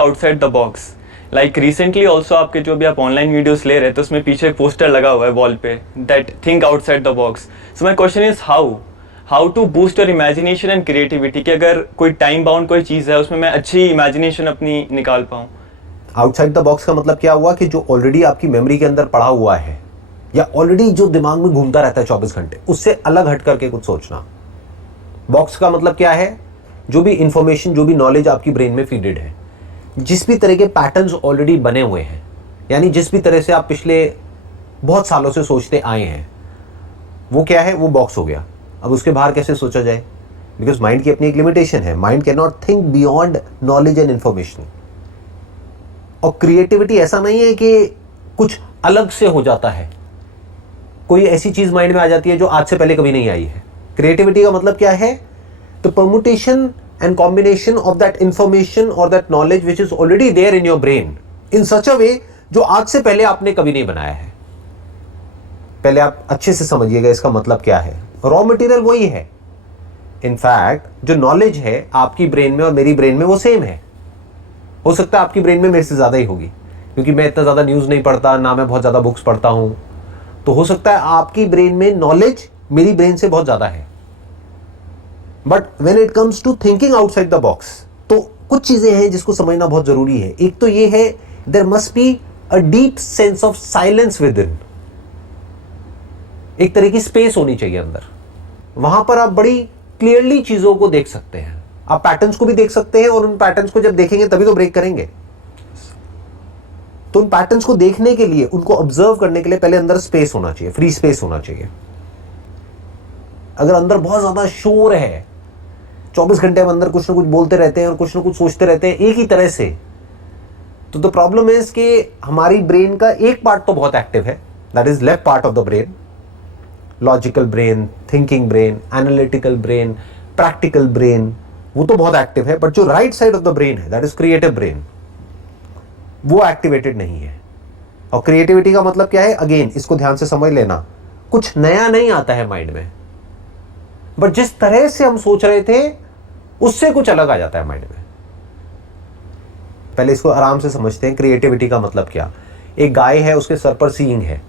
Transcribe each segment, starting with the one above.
Outside the box. Like recently also आपके जो भी आप ऑनलाइन वीडियोस ले रहे हैं तो उसमें पीछे एक पोस्टर लगा हुआ है वॉल पे, that think outside the box. So my question is how to boost your imagination and creativity, कि अगर कोई टाइम बाउंड कोई चीज़ है उसमें मैं अच्छी इमेजिनेशन अपनी निकाल पाऊँ। आउटसाइड द बॉक्स का मतलब क्या हुआ कि जो ऑलरेडी आपकी मेमोरी के अंदर पड़ा हुआ है या ऑलरेडी जो दिमाग में घूमता रहता है 24 घंटे, उससे अलग हट करके कुछ सोचना। बॉक्स का मतलब क्या है? जो भी इंफॉर्मेशन, जो भी नॉलेज आपकी ब्रेन में फीडेड है, जिस भी तरह के पैटर्न्स ऑलरेडी बने हुए हैं, यानी जिस भी तरह से आप पिछले बहुत सालों से सोचते आए हैं, वो क्या है? वो बॉक्स हो गया। अब उसके बाहर कैसे सोचा जाए? बिकॉज माइंड की अपनी एक लिमिटेशन है। Mind can not think beyond knowledge and information. और क्रिएटिविटी ऐसा नहीं है कि कुछ अलग से हो जाता है, कोई ऐसी चीज माइंड में आ जाती है जो आज से पहले कभी नहीं आई है। क्रिएटिविटी का मतलब क्या है? The permutation and combination of that information और that knowledge which is already there in your brain in such a way जो आज से पहले आपने कभी नहीं बनाया है। पहले आप अच्छे से समझिएगा इसका मतलब क्या है। रॉ मटेरियल वही है। इनफैक्ट जो नॉलेज है आपकी ब्रेन में और मेरी ब्रेन में वो सेम है। हो सकता है आपकी ब्रेन में मेरे से ज्यादा ही होगी, क्योंकि मैं इतना ज्यादा न्यूज नहीं पढ़ता, ना मैं बहुत ज्यादा बुक्स पढ़ता हूं। तो हो सकता है आपकी ब्रेन में नॉलेज मेरी ब्रेन से बहुत ज्यादा है। But when it comes to thinking outside the box, तो कुछ चीजें हैं जिसको समझना बहुत जरूरी है। एक तो ये है, there must be a deep sense of silence within. एक तरह की स्पेस होनी चाहिए अंदर। वहां पर आप बड़ी क्लियरली चीजों को देख सकते हैं, आप पैटर्न्स को भी देख सकते हैं, और उन पैटर्न्स को जब देखेंगे तभी तो ब्रेक करेंगे। तो उन पैटर्न्स को देखने के लिए, उनको ऑब्जर्व करने के लिए पहले अंदर स्पेस होना चाहिए, फ्री स्पेस होना चाहिए। अगर अंदर बहुत ज्यादा शोर है, 24 घंटे हम अंदर कुछ ना कुछ बोलते रहते हैं और कुछ ना कुछ सोचते रहते हैं एक ही तरह से, तो द प्रॉब्लम इज कि हमारी ब्रेन का एक पार्ट तो बहुत एक्टिव है, that is left part of the brain, logical brain, thinking brain, analytical brain, practical brain, वो तो बहुत एक्टिव है। बट जो right side of the brain है, दैट इज क्रिएटिव ब्रेन, वो एक्टिवेटेड नहीं है। और क्रिएटिविटी का मतलब क्या है? अगेन इसको ध्यान से समझ लेना, कुछ नया नहीं आता है माइंड में, बट जिस तरह से हम सोच रहे थे उससे कुछ अलग आ जाता है माइंड में। पहले इसको आराम से समझते हैं। क्रिएटिविटी का मतलब क्या? एक गाय है, उसके सर पर सींग है।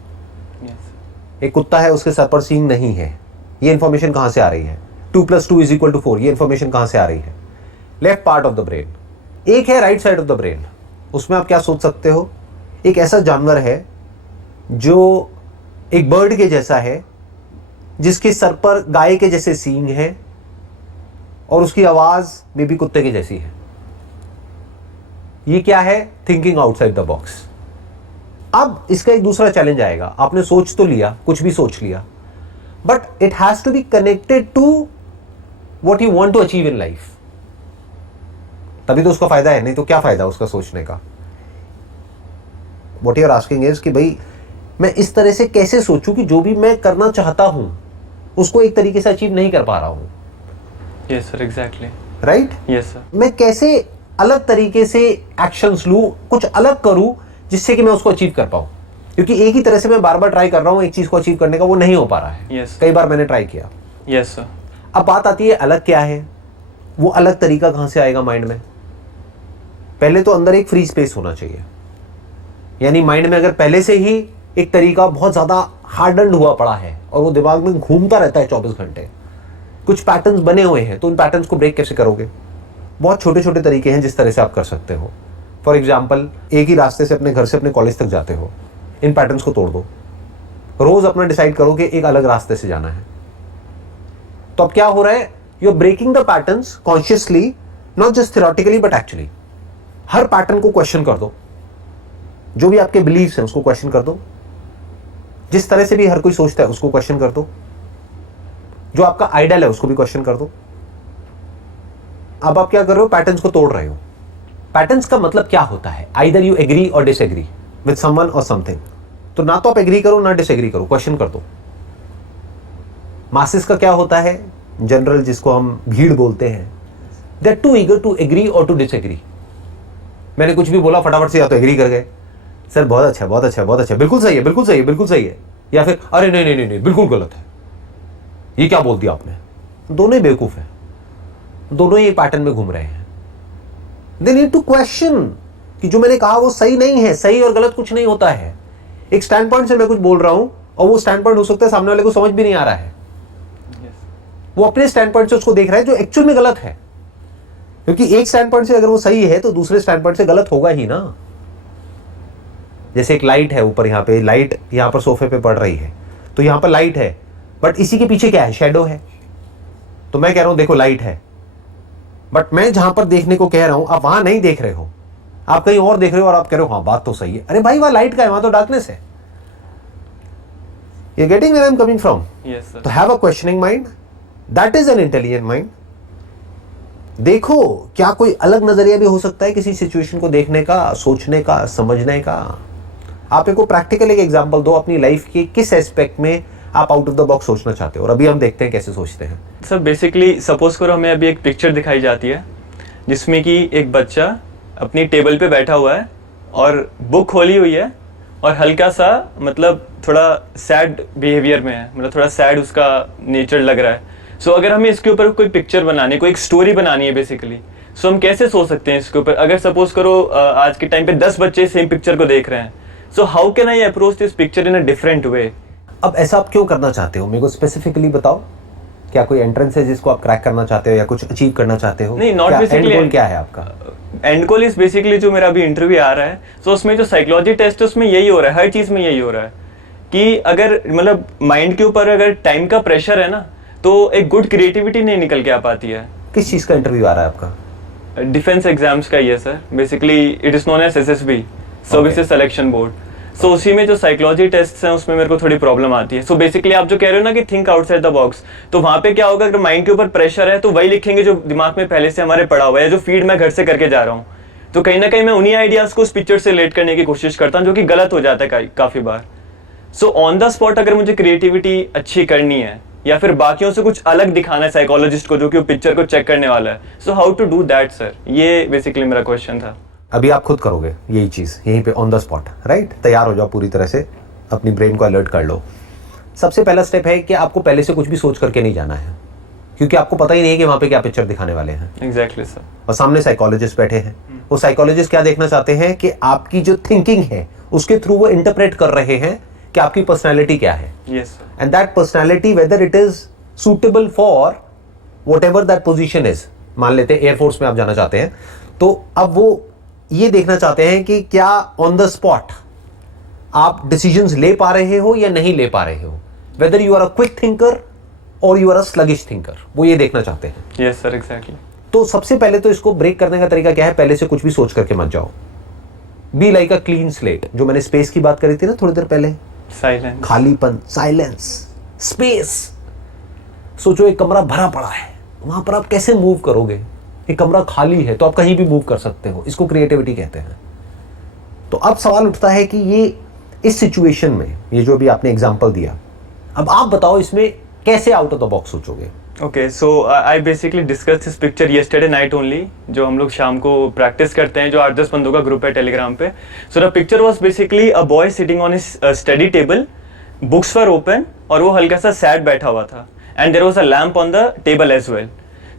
एक कुत्ता है, उसके सर पर सींग नहीं है। ये इंफॉर्मेशन कहां से आ रही है? 2 + 2 = 4। ये इंफॉर्मेशन कहां से आ रही है? Left part of the brain. एक है right side of the brain, उसमें आप क्या सोच सकते हो? एक ऐसा जानवर है जो एक बर्ड के जैसा है, जिसके सर पर गाय के जैसे सींग है और उसकी आवाज में भी कुत्ते के जैसी है। ये क्या है? Thinking outside the box. अब इसका एक दूसरा चैलेंज आएगा। आपने सोच तो लिया, कुछ भी सोच लिया, but it has to be connected to what you want to achieve in life, तभी तो उसका फायदा है। नहीं तो क्या फायदा उसका सोचने का? What you are asking is कि भाई मैं इस तरह से कैसे सोचूं कि जो भी मैं करना चाहता हूं उसको एक तरीके से अचीव नहीं कर पा रहा हूं। Yes sir, exactly. Right? Yes sir. मैं कैसे अलग तरीके से एक्शंस लूं, कुछ अलग करूं जिससे कि मैं उसको अचीव कर पाऊं, क्योंकि एक ही तरह से मैं बार बार ट्राई कर रहा हूं एक चीज को अचीव करने का, वो नहीं हो पा रहा है। Yes. कई बार मैंने ट्राई किया। Yes sir. अब बात आती है अलग क्या है? वो अलग तरीका कहां से आएगा माइंड में? पहले तो अंदर एक फ्री स्पेस होना चाहिए। यानी माइंड में अगर पहले से ही एक तरीका बहुत ज्यादा हार्डन्ड हुआ पड़ा है और वो दिमाग में घूमता रहता है 24 घंटे, कुछ पैटर्न्स बने हुए हैं, तो उन पैटर्न्स को ब्रेक कैसे करोगे? बहुत छोटे छोटे तरीके हैं जिस तरह से आप कर सकते हो। फॉर एग्जाम्पल, एक ही रास्ते से अपने घर से अपने कॉलेज तक जाते हो, इन पैटर्न्स को तोड़ दो। रोज अपना डिसाइड करो कि एक अलग रास्ते से जाना है। तो अब क्या हो रहा है? You are breaking the patterns consciously, not just theoretically but actually. हर पैटर्न को क्वेश्चन कर दो, जो भी आपके बिलीव्स हैं उसको क्वेश्चन कर दो, जिस तरह से भी हर कोई सोचता है उसको क्वेश्चन कर दो, जो आपका आइडियल है उसको भी क्वेश्चन कर दो। अब आप क्या कर रहे हो? पैटर्न्स को तोड़ रहे हो। पैटर्न्स का मतलब क्या होता है? आइदर यू एग्री और डिसएग्री विद समवन और समथिंग। तो ना तो आप एग्री करो ना डिसएग्री करो, क्वेश्चन कर दो। मासेस का क्या होता है? जनरल, जिसको हम भीड़ बोलते हैं, they are too eager to agree और टू डिसएग्री। मैंने कुछ भी बोला फटाफट से या तो एग्री कर गए, सर बहुत अच्छा बहुत अच्छा बहुत अच्छा, बिल्कुल सही है बिल्कुल सही है बिल्कुल सही है, या फिर अरे नहीं नहीं नहीं नहीं बिल्कुल गलत है, ये क्या बोल दिया आपने। दोनों ही बेवकूफ है, दोनों ही पैटर्न में घूम रहे हैं। दे नीड टू क्वेश्चन कि जो मैंने कहा वो सही नहीं है। सही और गलत कुछ नहीं होता है। एक स्टैंड पॉइंट से मैं कुछ बोल रहा हूं और वो स्टैंड पॉइंट हो सकता है सामने वाले को समझ भी नहीं आ रहा है। वो अपने स्टैंड पॉइंट से उसको देख रहा है जो एक्चुअल में गलत है, क्योंकि एक स्टैंड पॉइंट से अगर वो सही है तो दूसरे स्टैंड पॉइंट से गलत होगा ही ना। जैसे एक लाइट है ऊपर, यहाँ पे लाइट यहाँ पर सोफे पे पड़ रही है, तो यहाँ पर लाइट है, बट इसी के पीछे क्या है? शैडो है। तो मैं कह रहा हूं देखो लाइट है, बट मैं जहां पर देखने को कह रहा हूं आप वहां नहीं देख रहे हो, आप कहीं और देख रहे हो और आप कह रहे हो हाँ बात तो सही है। अरे भाई वहां लाइट का है, वहां तो डार्कनेस है। You getting where I am coming from? Yes sir. तो have a questioning mind, that is an intelligent mind. देखो क्या कोई अलग नजरिया भी हो सकता है किसी सिचुएशन को देखने का, सोचने का, समझने का। आप एक प्रैक्टिकल एक एग्जांपल दो अपनी लाइफ के किस एस्पेक्ट में आप आउट ऑफ द बॉक्स सोचना चाहते हो, और अभी हम देखते हैं कैसे सोचते हैं। सर बेसिकली सपोज करो हमें अभी एक पिक्चर दिखाई जाती है जिसमें कि एक बच्चा अपनी टेबल पे बैठा हुआ है और बुक खोली हुई है और हल्का सा मतलब थोड़ा सैड बिहेवियर में है, मतलब थोड़ा सैड उसका नेचर लग रहा है। सो अगर हमें इसके ऊपर कोई पिक्चर बनानी, कोई एक स्टोरी बनानी है बेसिकली, सो हम कैसे सोच सकते हैं इसके ऊपर? अगर सपोज करो आज के टाइम पे 10 बच्चे सेम पिक्चर को देख रहे हैं, so how can I approach this picture in a different way? अब ऐसा आप क्यों करना चाहते हो, मेरे को स्पेसिफिकली बताओ। क्या कोई एंट्रेंस है जिसको आप क्रैक करना चाहते हो या कुछ अचीव करना चाहते हो? नहीं, नॉट बेसिकली। एंड गोल क्या है आपका? एंड गोल इज बेसिकली जो मेरा अभी इंटरव्यू आ रहा है, तो उसमें जो साइकोलॉजी टेस्ट है उसमें यही हो रहा है, हर चीज में यही हो रहा है कि अगर मतलब माइंड के ऊपर अगर टाइम का प्रेशर है ना, तो एक गुड क्रिएटिविटी नहीं निकल के आ पाती है। किस चीज का इंटरव्यू आ रहा है आपका? डिफेंस एग्जाम्स का ही है sir. Basically it is known as SSB, services selection board. So उसी में जो साइकोलॉजी टेस्ट हैं उसमें मेरे को थोड़ी प्रॉब्लम आती है। सो बेसिकली आप जो कह रहे हो ना कि थिंक आउटसाइड द बॉक्स, तो वहां पे क्या होगा, अगर माइंड के ऊपर प्रेशर है तो वही लिखेंगे जो दिमाग में पहले से हमारे पड़ा हुआ है, जो फीड मैं घर से करके जा रहा हूँ। तो कहीं ना कहीं मैं उन्हीं आइडियाज को उस पिक्चर से रिलेट करने की कोशिश करता हूँ, जो कि गलत हो जाता है काफी बार। सो ऑन द स्पॉट अगर मुझे क्रिएटिविटी अच्छी करनी है या फिर बाकियों से कुछ अलग दिखाना है साइकोलॉजिस्ट को, जो कि वो पिक्चर को चेक करने वाला है, so how to do that sir? ये बेसिकली मेरा क्वेश्चन था। अभी आप खुद करोगे यही चीज यहीं पे ऑन द स्पॉट, राइट? तैयार हो जाओ पूरी तरह से, अपनी ब्रेन को अलर्ट कर लो। सबसे पहला स्टेप है कि आपको पहले से कुछ भी सोच करके नहीं जाना है, क्योंकि आपको पता ही नहीं है कि वहां पे क्या पिक्चर दिखाने वाले हैं। Exactly sir. और सामने साइकोलॉजिस्ट बैठे हैं, वो साइकोलॉजिस्ट क्या देखना चाहते हैं कि आपकी जो थिंकिंग है उसके थ्रू वो इंटरप्रेट कर रहे हैं कि आपकी पर्सनैलिटी क्या है। Yes sir. And that personality whether it is suitable for what ever that position is. मान लेते हैं एयरफोर्स में आप जाना चाहते हैं, तो अब वो ये देखना चाहते हैं कि क्या ऑन द स्पॉट आप डिसीजंस ले पा रहे हो या नहीं ले पा रहे हो, whether you are a quick thinker और you are a sluggish thinker, वो ये देखना चाहते हैं। Yes sir, exactly. तो सबसे पहले तो इसको ब्रेक करने का तरीका क्या है? पहले से कुछ भी सोच करके मत जाओ। Be like a clean slate. जो मैंने स्पेस की बात करी थी ना थोड़ी देर पहले, साइलेंस, खालीपन, साइलेंस, स्पेस। सोचो एक कमरा भरा पड़ा है, वहां पर आप कैसे मूव करोगे? एक कमरा खाली है तो आप कहीं भी मूव कर सकते हो, इसको क्रिएटिविटी कहते हैं। तो अब सवाल उठता है कि ये इस सिचुएशन में, ये जो भी आपने एग्जांपल दिया, अब आप बताओ इसमें कैसे आउट ऑफ द बॉक्स सोचोगे? Okay, so I basically discuss this picture yesterday night only, जो हम लोग शाम को प्रैक्टिस करते हैं, जो 8-10 बंदों का ग्रुप है टेलीग्राम पे। So the picture was basically a boy sitting on his study table, books were open, और वो हल्का सा सैड बैठा हुआ था, and there was a lamp on the table as well.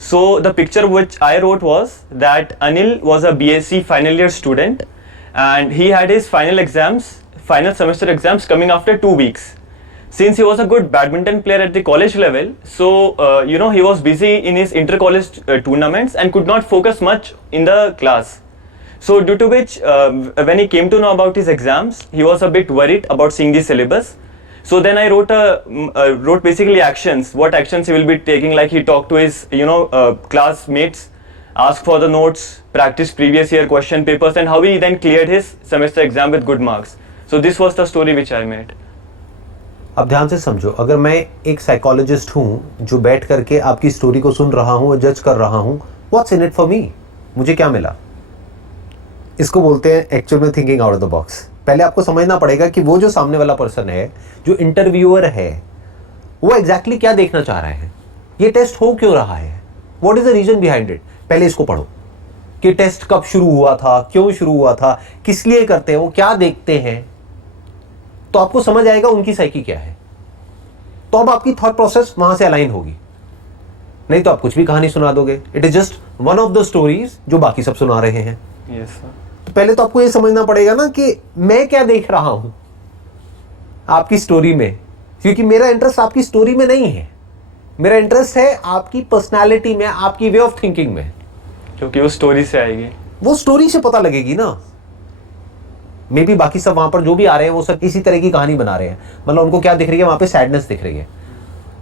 So the picture which I wrote was that Anil was a BSc final year student, and he had his final semester exams coming after 2 weeks. Since he was a good badminton player at the college level, so he was busy in his inter-college tournaments and could not focus much in the class. So due to which, when he came to know about his exams, he was a bit worried about seeing the syllabus. So then I wrote basically actions, what actions he will be taking, like he talked to his classmates, asked for the notes, practiced previous year question papers, and how he then cleared his semester exam with good marks. So this was the story which I made. अब ध्यान से समझो, अगर मैं एक psychologist हूँ जो बैठ करके आपकी स्टोरी को सुन रहा हूँ और जज कर रहा हूँ, what's in it for me? मुझे क्या मिला? इसको बोलते हैं एक्चुअल में thinking out of the box. पहले आपको समझना पड़ेगा कि वो जो सामने वाला पर्सन है, जो इंटरव्यूअर है, वो एग्जैक्टली क्या देखना चाह रहा है, ये टेस्ट हो क्यों रहा है, what is the reason behind it. पहले इसको पढ़ो कि टेस्ट कब शुरू हुआ था, क्यों शुरू हुआ था, किस लिए करते हैं, वो क्या देखते हैं, तो आपको समझ आएगा उनकी साइकी क्या है. तो अब आपकी थॉट प्रोसेस वहां से अलाइन होगी. नहीं तो आप कुछ भी कहानी सुना दोगे. It is just one of the stories जो बाकी सब सुना रहे हैं. Yes sir. तो पहले तो आपको ये समझना पड़ेगा ना कि मैं क्या देख रहा हूं आपकी स्टोरी में, क्योंकि मेरा इंटरेस्ट आपकी स्टोरी में नहीं है, मेरा इंटरेस्ट है आपकी पर्सनालिटी में, आपकी वे ऑफ थिंकिंग में, क्योंकि वो स्टोरी से आएगी। वो स्टोरी से पता लगेगी ना। मे बी बाकी सब वहां पर जो भी आ रहे हैं वो सब इसी तरह की कहानी बना रहे हैं, मतलब उनको क्या दिख रही है, वहां पे सैडनेस दिख रही है।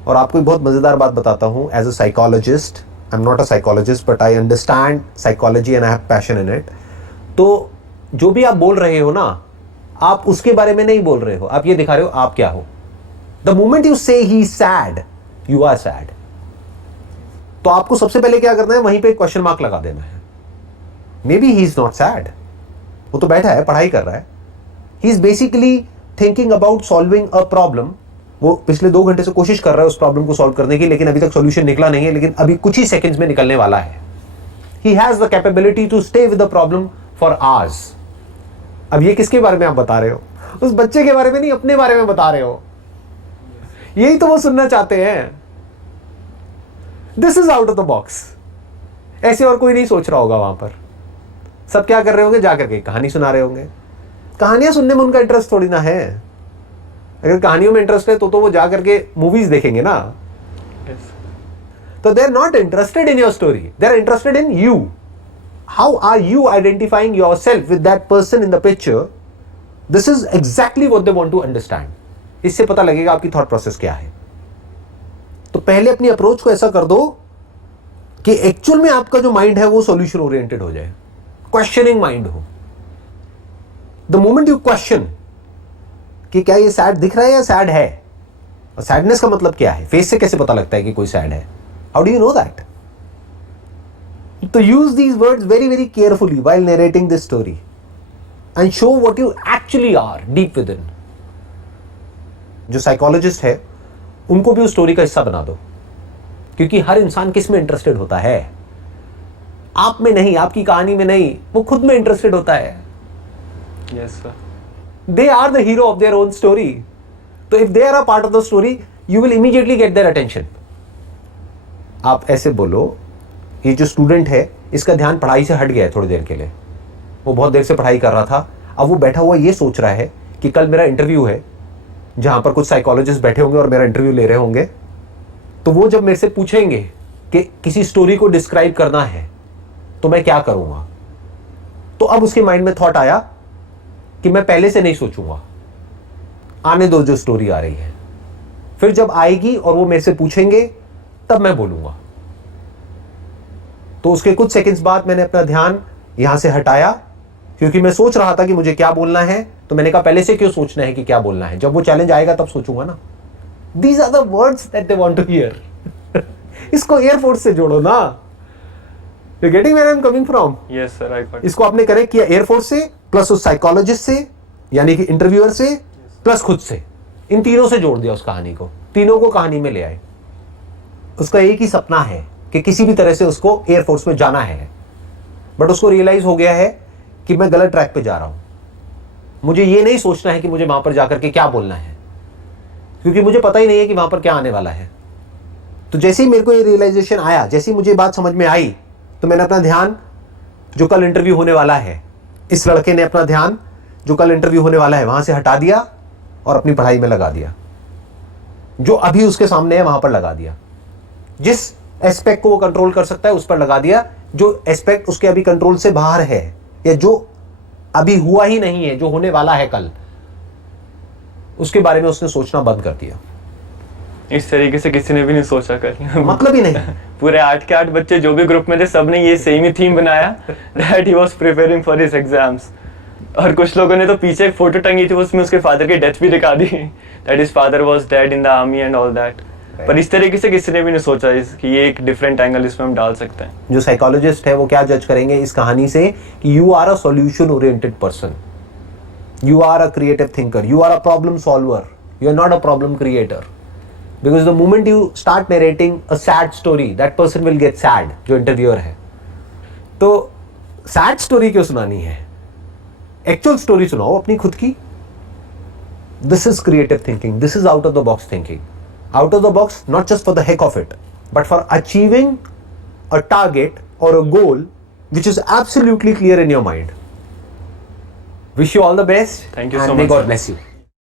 और आपको एक बहुत मजेदार बात बताता हूं, as a psychologist, I am not a psychologist but I understand psychology and I have passion in it. तो जो भी आप बोल रहे हो ना, आप उसके बारे में नहीं बोल रहे हो, आप ये दिखा रहे हो आप क्या हो। द मोमेंट यू से ही सैड, यू आर सैड। तो आपको सबसे पहले क्या करना है, वहीं पे क्वेश्चन मार्क लगा देना है। May be he is not sad, वो तो बैठा है पढ़ाई कर रहा है, he is basically thinking about solving a problem. वो पिछले 2 घंटे से कोशिश कर रहा है उस प्रॉब्लम को सॉल्व करने की, लेकिन अभी तक सॉल्यूशन निकला नहीं है, लेकिन अभी कुछ ही सेकंड्स में निकलने वाला है। He has the capability to stay with the problem for hours. अब ये किसके बारे में आप बता रहे हो? उस बच्चे के बारे में नहीं, अपने बारे में बता रहे हो। यही तो वो सुनना चाहते हैं। This is out of the box. ऐसे और कोई नहीं सोच रहा होगा वहां पर। सब क्या कर रहे होंगे, जाकर के कहानी सुना रहे होंगे। कहानियां सुनने में उनका इंटरेस्ट थोड़ी ना है। अगर कहानियों में इंटरेस्ट है तो वो जाकर के मूवीज देखेंगे ना। तो they are not interested in your story, they are interested in you. How are you identifying yourself with that person in the picture? This is exactly what they want to understand. इससे पता लगेगा आपकी thought process क्या है। तो पहले अपनी approach को ऐसा कर दो कि एक्चुअल में आपका जो माइंड है वो सॉल्यूशन ओरिएंटेड हो जाए, क्वेश्चनिंग माइंड हो। द मोमेंट यू क्वेश्चन कि क्या ये सैड दिख रहा है या सैड है, और सैडनेस का मतलब क्या है, फेस से कैसे पता लगता है कि कोई सैड है, how do you know that? तो use these words very very carefully while narrating this story and show what you actually are deep within. जो साइकोलॉजिस्ट है उनको भी उस स्टोरी का हिस्सा बना दो, क्योंकि हर इंसान किस में इंटरेस्टेड होता है? आप में नहीं, आपकी कहानी में नहीं, वो खुद में इंटरेस्टेड होता है। Yes sir. They are the hero of their own story. तो if they are a part of the story, you will immediately get their attention. आप ऐसे बोलो, ये जो स्टूडेंट है इसका ध्यान पढ़ाई से हट गया है थोड़ी देर के लिए, वो बहुत देर से पढ़ाई कर रहा था, अब वो बैठा हुआ ये सोच रहा है कि कल मेरा इंटरव्यू है जहां पर कुछ साइकोलॉजिस्ट बैठे होंगे और मेरा इंटरव्यू ले रहे होंगे। तो वो जब मेरे से पूछेंगे कि किसी स्टोरी को डिस्क्राइब करना है तो मैं क्या करूंगा, तो अब उसके माइंड में थॉट आया कि मैं पहले से नहीं सोचूंगा, आने दो जो स्टोरी आ रही है, फिर जब आएगी और वो मेरे से पूछेंगे तब मैं बोलूंगा। तो उसके कुछ सेकंड्स बाद मैंने अपना ध्यान यहां से हटाया, क्योंकि मैं सोच रहा था कि मुझे क्या बोलना है, तो मैंने कहा पहले से क्यों सोचना है कि क्या बोलना है, जब वो चैलेंज आएगा तब सोचूंगा ना। These are the words that they want to hear. इसको एयरफोर्स से जोड़ो ना। You getting where I am coming from? Yes sir, I got. इसको आपने कनेक्ट किया एयरफोर्स से, प्लस उस साइकोलॉजिस्ट से यानी कि इंटरव्यूअर से, प्लस खुद से। इन तीनों से जोड़ दिया उस कहानी को, तीनों को कहानी में ले आए। उसका एक ही सपना है कि किसी भी तरह से उसको एयरफोर्स में जाना है, बट उसको रियलाइज हो गया है कि मैं गलत ट्रैक पे जा रहा हूं। मुझे ये नहीं सोचना है कि मुझे वहां पर जाकर के क्या बोलना है, क्योंकि मुझे पता ही नहीं है कि वहां पर क्या आने वाला है। तो जैसे ही मेरे को ये रियलाइजेशन आया, जैसे ही मुझे बात समझ में आई, तो मैंने अपना ध्यान जो कल इंटरव्यू होने वाला है, इस लड़के ने अपना ध्यान जो कल इंटरव्यू होने वाला है वहां से हटा दिया और अपनी पढ़ाई में लगा दिया। जो अभी उसके सामने है वहां पर लगा दिया। जिस एस्पेक्ट को वो कंट्रोल कर सकता है उस पर लगा दिया, जो एस्पेक्ट उसके अभी कंट्रोल से बाहर है या जो अभी हुआ ही नहीं है, जो होने वाला है कल, उसके बारे में उसने सोचना बंद कर दिया। इस तरीके से किसी ने भी नहीं सोचा कर। मतलब ही नहीं। पूरे 8 के 8 बच्चे जो भी ग्रुप में थे सबने ये सेम ही थीम बनाया, that he was preparing for his exams. और कुछ लोगों ने तो पीछे एक फोटो टंगी थी, उसमें उसके फादर की डेथ भी दिखा दी, that his father was dead in the army and all that. पर इस तरीके से किसी ने भी नहीं सोचा कि ये एक डिफरेंट एंगल इसमें हम डाल सकते हैं। जो साइकोलॉजिस्ट है वो क्या जज करेंगे इस कहानी से कि you are a solution oriented person, you are a creative thinker, you are a problem solver, you are not a problem creator. Because the moment you start narrating a sad story, that person will get sad, जो interviewer है। तो sad story क्यों सुनानी है? Actual story सुनाओ अपनी खुद की। This is creative thinking, this is out of the box thinking. Out of the box not just for the heck of it, but for achieving a target और a goal which is absolutely clear in your mind. Wish you all the best Thank you and so may much, God sir. bless you.